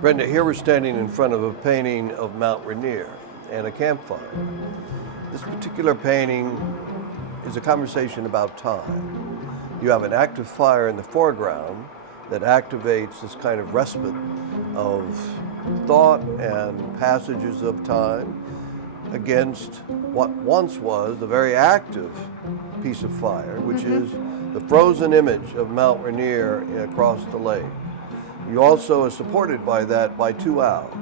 Brenda, here we're standing in front of a painting of Mount Rainier and a campfire. This particular painting is a conversation about time. You have an active fire in the foreground that activates this kind of respite of thought and passages of time against what once was a very active piece of fire, which is the frozen image of Mount Rainier across the lake. You also are supported by that by two owls.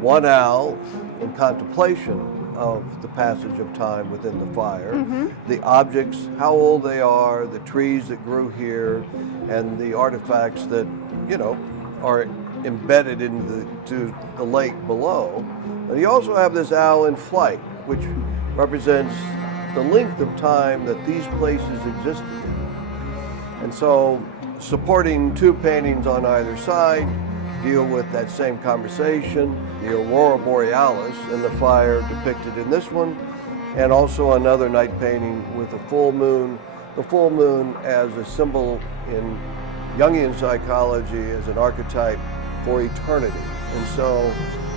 One owl in contemplation of the passage of time within the fire, the objects, how old they are, the trees that grew here, and the artifacts that, you know, are embedded into the lake below. And you also have this owl in flight, which represents the length of time that these places existed in. And so supporting two paintings on either side deal with that same conversation, the aurora borealis and the fire depicted in this one, and also another night painting with a full moon, the full moon as a symbol in Jungian psychology, as an archetype for eternity. And so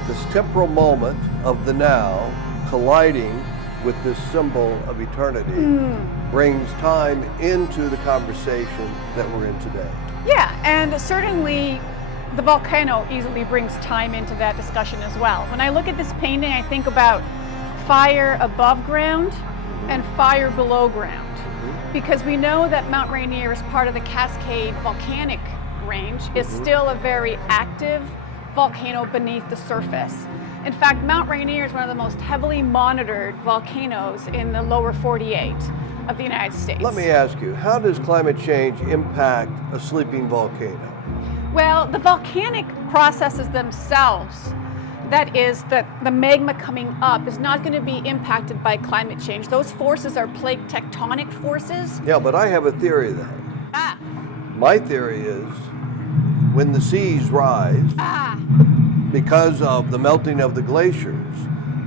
this temporal moment of the now colliding with this symbol of eternity brings time into the conversation that we're in today. Yeah, and certainly the volcano easily brings time into that discussion as well. When I look at this painting, I think about fire above ground and fire below ground, because we know that Mount Rainier is part of the Cascade volcanic range, is still a very active volcano beneath the surface. In fact, Mount Rainier is one of the most heavily monitored volcanoes in the lower 48 of the United States. Let me ask you, how does climate change impact a sleeping volcano? Well, the volcanic processes themselves, that is, the magma coming up, is not going to be impacted by climate change. Those forces are plate tectonic forces. Yeah, but I have a theory then. My theory is when the seas rise, because of the melting of the glaciers,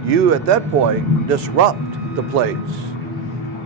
you at that point disrupt the plates,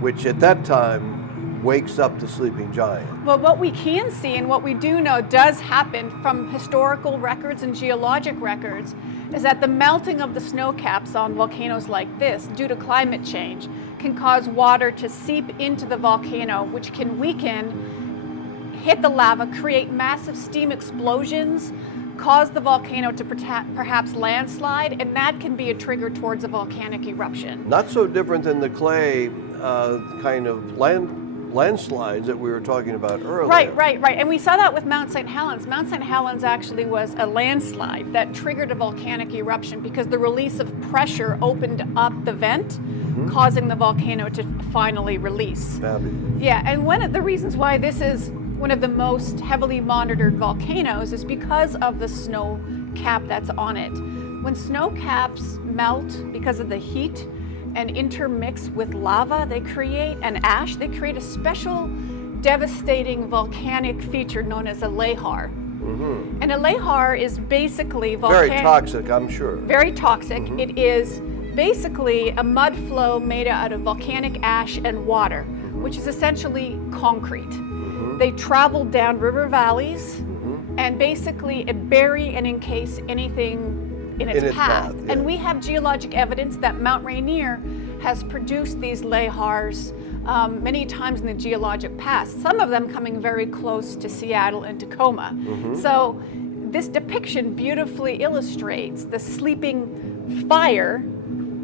which at that time wakes up the sleeping giant. Well, what we can see and what we do know does happen from historical records and geologic records is that the melting of the snow caps on volcanoes like this, due to climate change, can cause water to seep into the volcano, which can weaken, hit the lava, create massive steam explosions, cause the volcano to perhaps landslide, and that can be a trigger towards a volcanic eruption. Not so different than the clay kind of landslides that we were talking about earlier. Right. And we saw that with Mount St. Helens. Mount St. Helens actually was a landslide that triggered a volcanic eruption because the release of pressure opened up the vent, causing the volcano to finally release. Fabulous. Yeah, and one of the reasons why this is one of the most heavily monitored volcanoes is because of the snow cap that's on it. When snow caps melt because of the heat and intermix with lava, they create an ash, they create a special devastating volcanic feature known as a lahar. And a lahar is basically very toxic, I'm sure. Very toxic. It is basically a mud flow made out of volcanic ash and water, which is essentially concrete. They travel down river valleys and basically bury and encase anything in its path. Yeah. And we have geologic evidence that Mount Rainier has produced these lahars many times in the geologic past, some of them coming very close to Seattle and Tacoma. So this depiction beautifully illustrates the sleeping fire,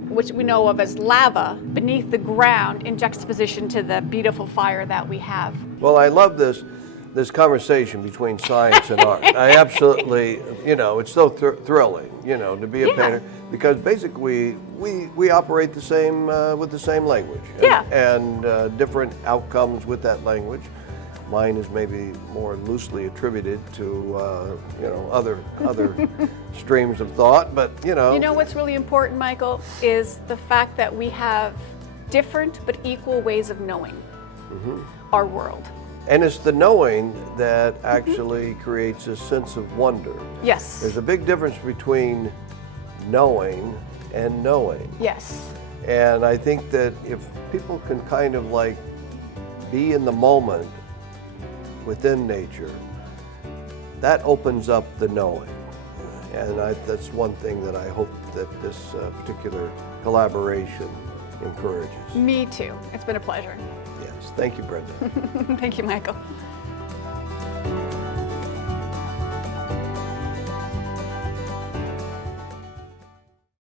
which we know of as lava, beneath the ground in juxtaposition to the beautiful fire that we have. Well, I love this conversation between science and art. I absolutely, it's so thrilling, to be a painter, because basically we operate the same with the same language, and different outcomes with that language. Mine is maybe more loosely attributed to other streams of thought, but You know what's really important, Michael, is the fact that we have different but equal ways of knowing our world. And it's the knowing that actually creates a sense of wonder. Yes. There's a big difference between knowing and knowing. Yes. And I think that if people can kind of like be in the moment within nature, that opens up the knowing. And that's one thing that I hope that this particular collaboration encourages. Me too. It's been a pleasure. Yes. Thank you, Brenda. Thank you, Michael.